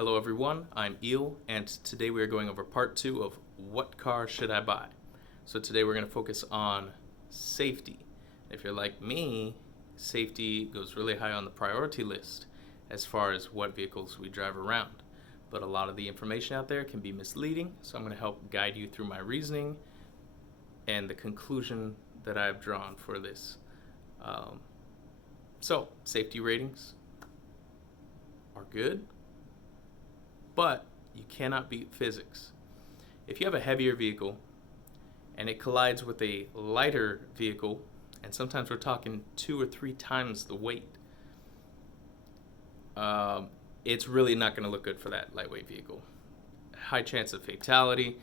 Hello everyone, I'm Eel, and today we are going over part 2 of what car should I buy. So today we're going to focus on safety. If you're like me, safety goes really high on the priority list as far as what vehicles we drive around. But a lot of the information out there can be misleading, so I'm going to help guide you through my reasoning and the conclusion that I've drawn for this. So, safety ratings are good, but you cannot beat physics. If you have a heavier vehicle and it collides with a lighter vehicle, and sometimes we're talking 2 or 3 times the weight, it's really not going to look good for that lightweight vehicle. High chance of fatality,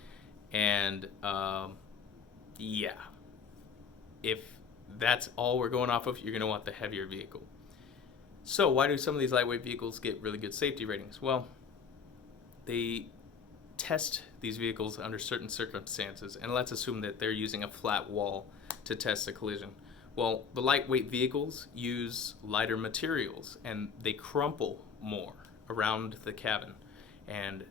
and if that's all we're going off of, you're going to want the heavier vehicle. So why do some of these lightweight vehicles get really good safety ratings? Well, they test these vehicles under certain circumstances, and let's assume that they're using a flat wall to test a collision. Well, the lightweight vehicles use lighter materials, and they crumple more around the cabin, and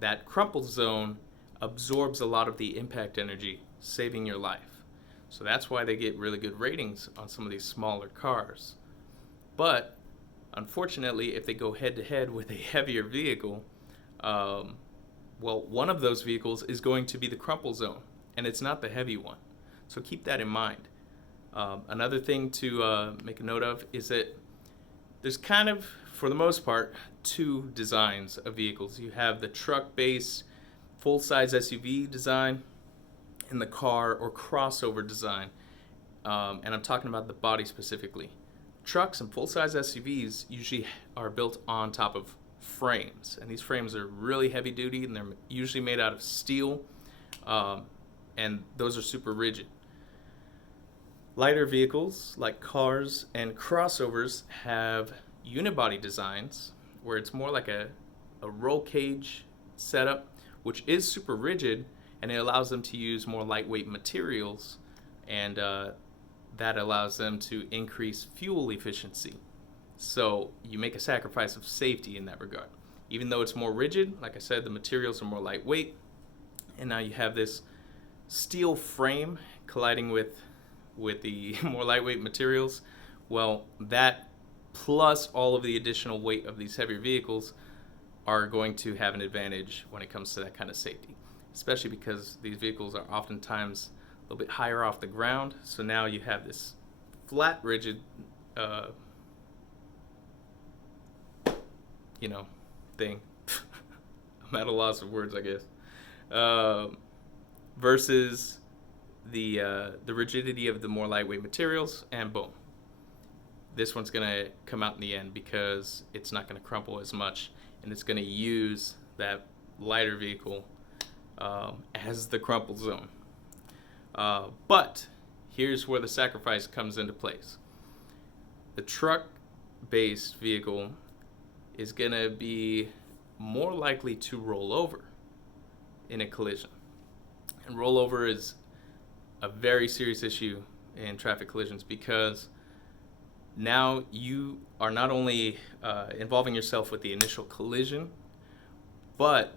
that crumple zone absorbs a lot of the impact energy, saving your life. So that's why they get really good ratings on some of these smaller cars. But unfortunately, if they go head-to-head with a heavier vehicle, one of those vehicles is going to be the crumple zone, and it's not the heavy one. So keep that in mind. Another thing to make a note of is that there's kind of, for the most part, 2 designs of vehicles. You have the truck-based full-size SUV design and the car or crossover design, and I'm talking about the body specifically. Trucks and full-size SUVs usually are built on top of frames, and these frames are really heavy-duty, and they're usually made out of steel, and those are super rigid. Lighter vehicles like cars and crossovers have unibody designs where it's more like a roll cage setup, which is super rigid, and it allows them to use more lightweight materials, and that allows them to increase fuel efficiency. So you make a sacrifice of safety in that regard. Even though it's more rigid, like I said, the materials are more lightweight, and now you have this steel frame colliding with the more lightweight materials. Well, that plus all of the additional weight of these heavier vehicles are going to have an advantage when it comes to that kind of safety, especially because these vehicles are oftentimes a little bit higher off the ground. So now you have this flat, rigid, thing. I'm at a loss of words, I guess. Versus the rigidity of the more lightweight materials, and boom, this one's gonna come out in the end because it's not gonna crumple as much, and it's gonna use that lighter vehicle as the crumple zone. But here's where the sacrifice comes into place. The truck-based vehicle is going to be more likely to roll over in a collision. And rollover is a very serious issue in traffic collisions because now you are not only involving yourself with the initial collision, but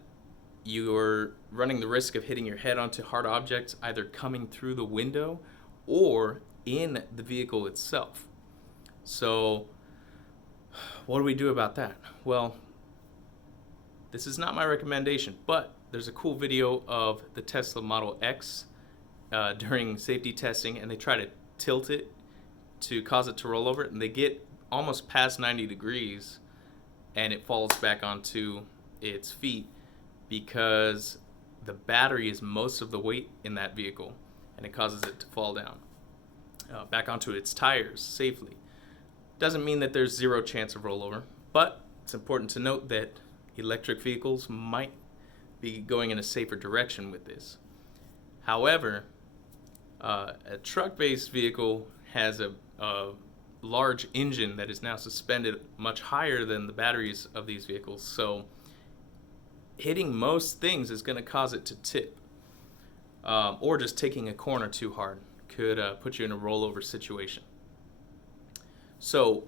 you're running the risk of hitting your head onto hard objects either coming through the window or in the vehicle itself. So what do we do about that? Well, this is not my recommendation, but there's a cool video of the Tesla Model X during safety testing, and they try to tilt it to cause it to roll over, and they get almost past 90 degrees, and it falls back onto its feet because the battery is most of the weight in that vehicle, and it causes it to fall down back onto its tires safely. Doesn't mean that there's zero chance of rollover, but it's important to note that electric vehicles might be going in a safer direction with this. However, a truck-based vehicle has a large engine that is now suspended much higher than the batteries of these vehicles, so hitting most things is going to cause it to tip, or just taking a corner too hard could put you in a rollover situation. So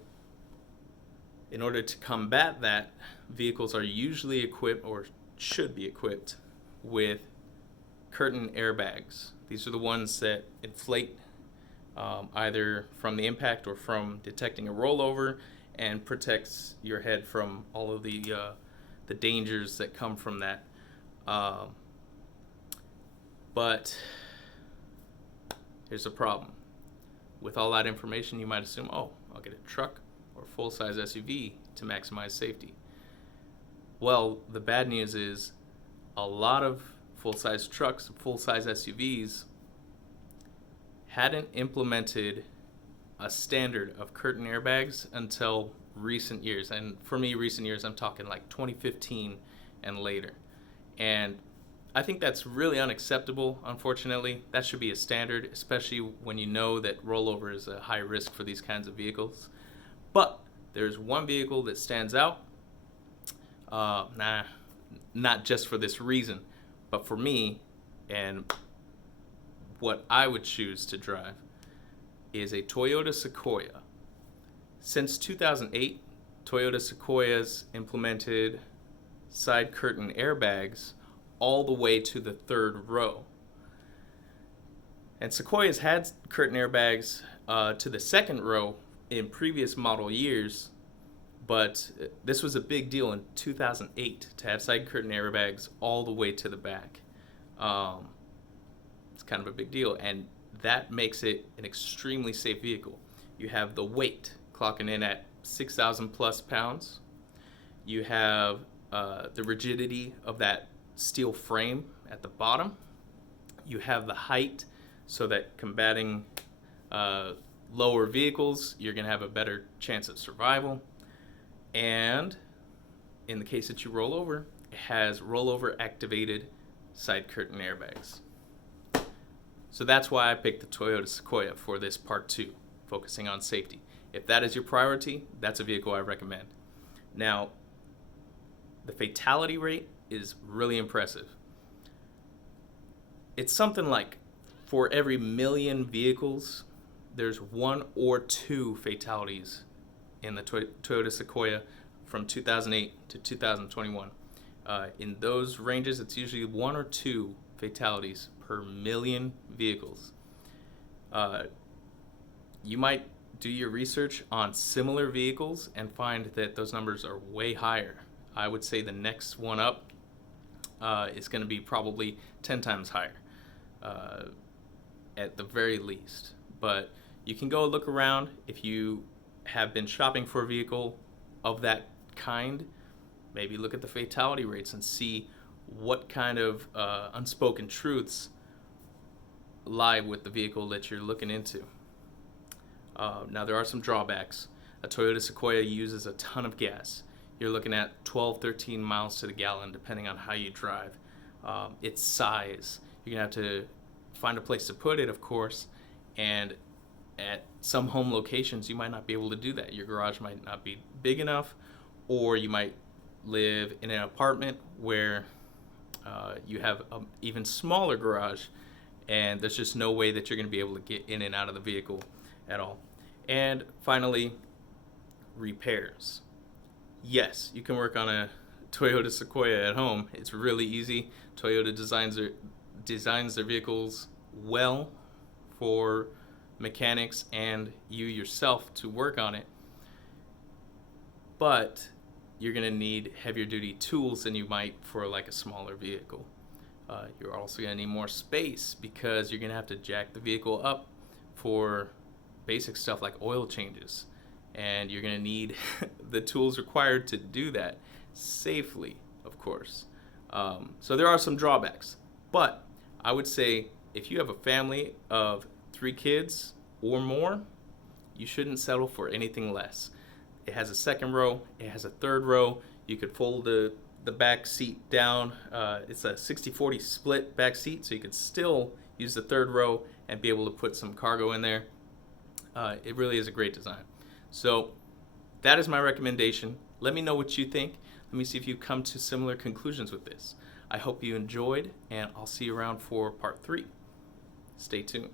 in order to combat that, vehicles are usually equipped, or should be equipped, with curtain airbags. These are the ones that inflate either from the impact or from detecting a rollover, and protects your head from all of the dangers that come from that. But here's the problem. With all that information, you might assume, oh, I'll get a truck or a full-size SUV to maximize safety. Well, the bad news is a lot of full-size trucks, full-size SUVs hadn't implemented a standard of curtain airbags until recent years. And for me, recent years, I'm talking like 2015 and later. And I think that's really unacceptable, unfortunately. That should be a standard, especially when you know that rollover is a high risk for these kinds of vehicles. But there's one vehicle that stands out, not just for this reason, but for me, and what I would choose to drive is a Toyota Sequoia. Since 2008, Toyota Sequoias implemented side curtain airbags all the way to the third row. And Sequoias had curtain airbags to the second row in previous model years, but this was a big deal in 2008 to have side curtain airbags all the way to the back. It's kind of a big deal, and that makes it an extremely safe vehicle. You have the weight clocking in at 6,000 plus pounds. You have the rigidity of that steel frame at the bottom. You have the height so that combating lower vehicles, you're going to have a better chance of survival. And in the case that you roll over, it has rollover activated side curtain airbags. So that's why I picked the Toyota Sequoia for this part 2, focusing on safety. If that is your priority, that's a vehicle I recommend. Now, the fatality rate is really impressive. It's something like for every million vehicles, there's 1 or 2 fatalities in the Toyota Sequoia from 2008 to 2021. In those ranges, it's usually 1 or 2 fatalities per million vehicles. You might do your research on similar vehicles and find that those numbers are way higher. I would say the next one up is going to be probably 10 times higher at the very least. But you can go look around. If you have been shopping for a vehicle of that kind, maybe look at the fatality rates and see what kind of unspoken truths lie with the vehicle that you're looking into. Now, there are some drawbacks. A Toyota Sequoia uses a ton of gas. You're looking at 12, 13 miles to the gallon, depending on how you drive. Its size, you're going to have to find a place to put it, of course, and at some home locations, you might not be able to do that. Your garage might not be big enough, or you might live in an apartment where you have an even smaller garage, and there's just no way that you're going to be able to get in and out of the vehicle at all. And finally, repairs. Yes, you can work on a Toyota Sequoia at home. It's really easy. Toyota designs their vehicles well for mechanics and you yourself to work on it. But you're going to need heavier duty tools than you might for like a smaller vehicle. You're also going to need more space because you're going to have to jack the vehicle up for basic stuff like oil changes. And you're going to need the tools required to do that safely, of course. So there are some drawbacks. But I would say if you have a family of 3 kids or more, you shouldn't settle for anything less. It has a second row. It has a third row. You could fold the back seat down. It's a 60-40 split back seat, so you could still use the third row and be able to put some cargo in there. It really is a great design. So that is my recommendation. Let me know what you think. Let me see if you come to similar conclusions with this. I hope you enjoyed, and I'll see you around for part 3. Stay tuned.